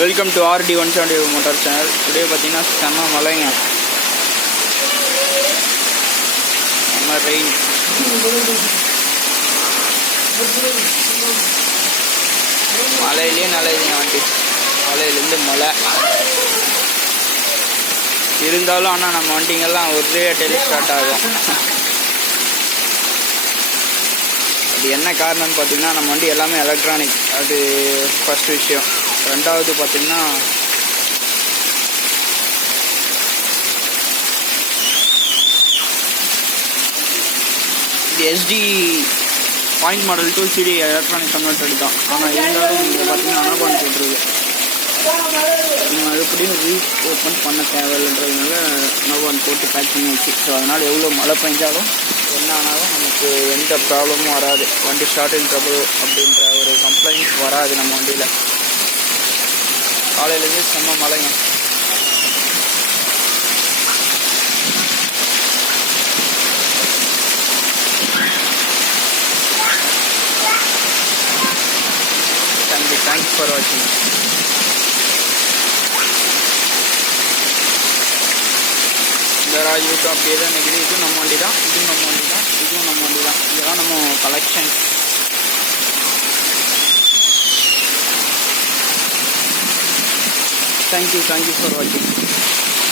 Welcome to RD 170 motor channel. Today பார்த்தீங்கன்னா செம்ம மழைங்க, செம்ம ரெயின். மழையிலேயே நலையுதுங்க வண்டி, மழையிலேருந்து மழை இருந்தாலும். ஆனால் நம்ம வண்டிங்கெல்லாம் ஒரே டெய்லி ஸ்டார்ட் ஆகும். அது என்ன காரணம்னு பார்த்தீங்கன்னா, நம்ம வண்டி எல்லாமே எலக்ட்ரானிக், அது ஃபஸ்ட் விஷயம். ரெண்டாவது பார்த்தீங்கன்னா இது SD point model to CD electronic converter தான். ஆனால் இருந்தாலும் இங்கே பார்த்தீங்கன்னா அனபான் போட்டுருக்கு. நீங்கள் எப்படியும் ஓப்பன் பண்ண தேவையில்லைன்றதுனால அனபான் போட்டு பேக் பண்ணி வச்சு. ஸோ அதனால் எவ்வளோ மழை பெஞ்சாலும் என்ன ஆனாலும் நமக்கு எந்த ப்ராப்ளமும் வராது. வண்டி ஸ்டார்டிங் ட்ரபிள் அப்படின்ற ஒரு கம்ப்ளைண்ட் வராது நம்ம வண்டியில். காலையிலேருந்து செம்ம மழைங்க. தேங்க்ஸ் ஃபார் வாட்சிங். இந்த ராஜ்தூட் அப்படியே தான் நிற்கிது. இதுவும் நம்ம வண்டி தான், இதுவும் நம்ம வண்டி தான், இதுவும் நம்ம வண்டி தான். இதெல்லாம் நம்ம கலெக்ஷன். தேங்க்யூ ஃபார் வாட்சிங்.